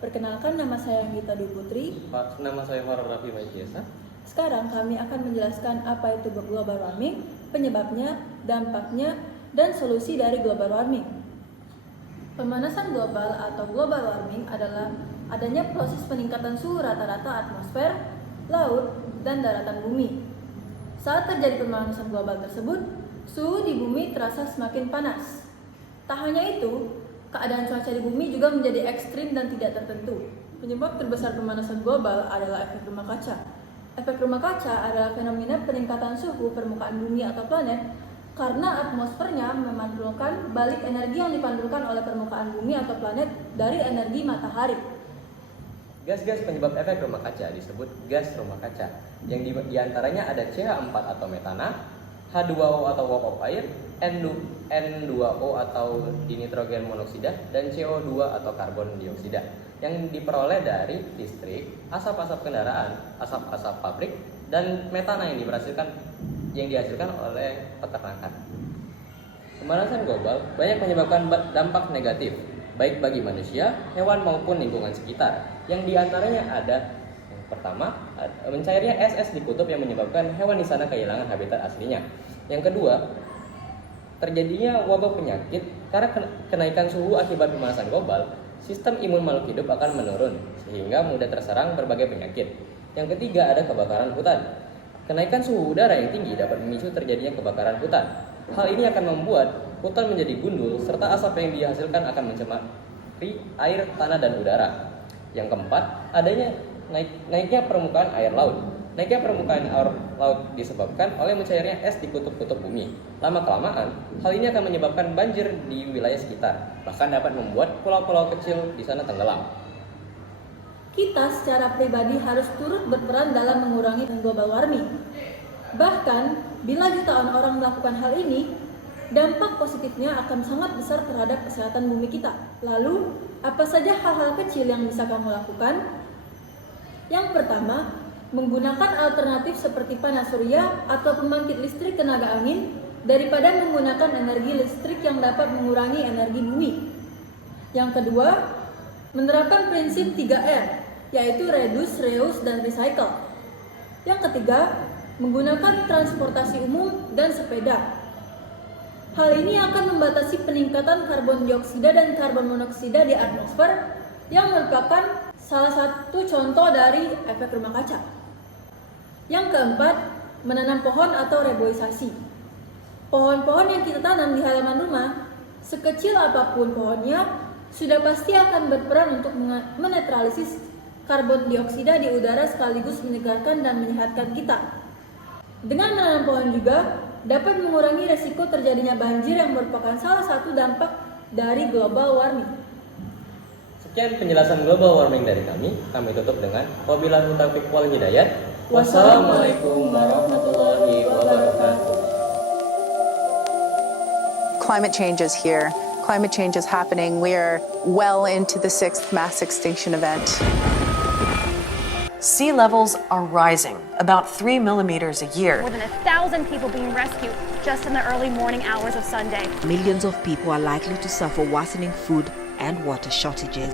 Perkenalkan, nama saya Gita Dwi Putri. Nama saya Farah Raffi Majesa. Sekarang kami akan menjelaskan apa itu global warming, penyebabnya, dampaknya, dan solusi dari global warming. Pemanasan global atau global warming adalah adanya proses peningkatan suhu rata-rata atmosfer, laut, dan daratan bumi. Saat terjadi pemanasan global tersebut, suhu di bumi terasa semakin panas. Tak hanya itu, keadaan cuaca di bumi juga menjadi ekstrim dan tidak tertentu. Penyebab terbesar pemanasan global adalah efek rumah kaca. Efek rumah kaca adalah fenomena peningkatan suhu permukaan bumi atau planet karena atmosfernya memantulkan balik energi yang dipantulkan oleh permukaan bumi atau planet dari energi matahari. Gas-gas penyebab efek rumah kaca disebut gas rumah kaca, yang diantaranya ada CH4 atau metana, H2O atau walk of air, N2O atau dinitrogen monoksida, dan CO2 atau karbon dioksida yang diperoleh dari listrik, asap-asap kendaraan, asap-asap pabrik, dan metana yang dihasilkan oleh peternakan. Pemanasan global banyak menyebabkan dampak negatif baik bagi manusia, hewan maupun lingkungan sekitar. Yang diantaranya ada yang pertama, mencairnya es di kutub yang menyebabkan hewan di sana kehilangan habitat aslinya. Yang kedua, terjadinya wabah penyakit karena kenaikan suhu akibat pemanasan global. Sistem imun makhluk hidup akan menurun sehingga mudah terserang berbagai penyakit. Yang ketiga, ada kebakaran hutan. Kenaikan suhu udara yang tinggi dapat memicu terjadinya kebakaran hutan. Hal ini akan membuat hutan menjadi gundul serta asap yang dihasilkan akan mencemari air, tanah, dan udara. Yang keempat, adanya naiknya permukaan air laut. Naiknya permukaan air laut disebabkan oleh mencairnya es di kutub-kutub bumi. Lama-kelamaan, hal ini akan menyebabkan banjir di wilayah sekitar, bahkan dapat membuat pulau-pulau kecil di sana tenggelam. Kita secara pribadi harus turut berperan dalam mengurangi global warming. Bahkan, bila jutaan orang melakukan hal ini, dampak positifnya akan sangat besar terhadap kesehatan bumi kita. Lalu, apa saja hal-hal kecil yang bisa kamu lakukan? Yang pertama, menggunakan alternatif seperti panas surya atau pembangkit listrik tenaga angin daripada menggunakan energi listrik yang dapat mengurangi energi bumi. Yang kedua, menerapkan prinsip 3R, yaitu reduce, reuse, dan recycle. Yang ketiga, menggunakan transportasi umum dan sepeda. Hal ini akan membatasi peningkatan karbon dioksida dan karbon monoksida di atmosfer yang merupakan salah satu contoh dari efek rumah kaca. Yang keempat, menanam pohon atau reboisasi. Pohon-pohon yang kita tanam di halaman rumah, sekecil apapun pohonnya, sudah pasti akan berperan untuk menetralisis karbon dioksida di udara sekaligus menyegarkan dan menyehatkan kita. Dengan menanam pohon juga dapat mengurangi resiko terjadinya banjir yang merupakan salah satu dampak dari global warming. Sekian penjelasan global warming dari kami tutup dengan wabillahi taufiq wal hidayah. Wassalamualaikum warahmatullahi wabarakatuh. Climate change is here. Climate change is happening. We are well into the 6th mass extinction event. Sea levels are rising, about 3 millimeters a year. More than 1,000 people being rescued just in the early morning hours of Sunday. Millions of people are likely to suffer worsening food and water shortages.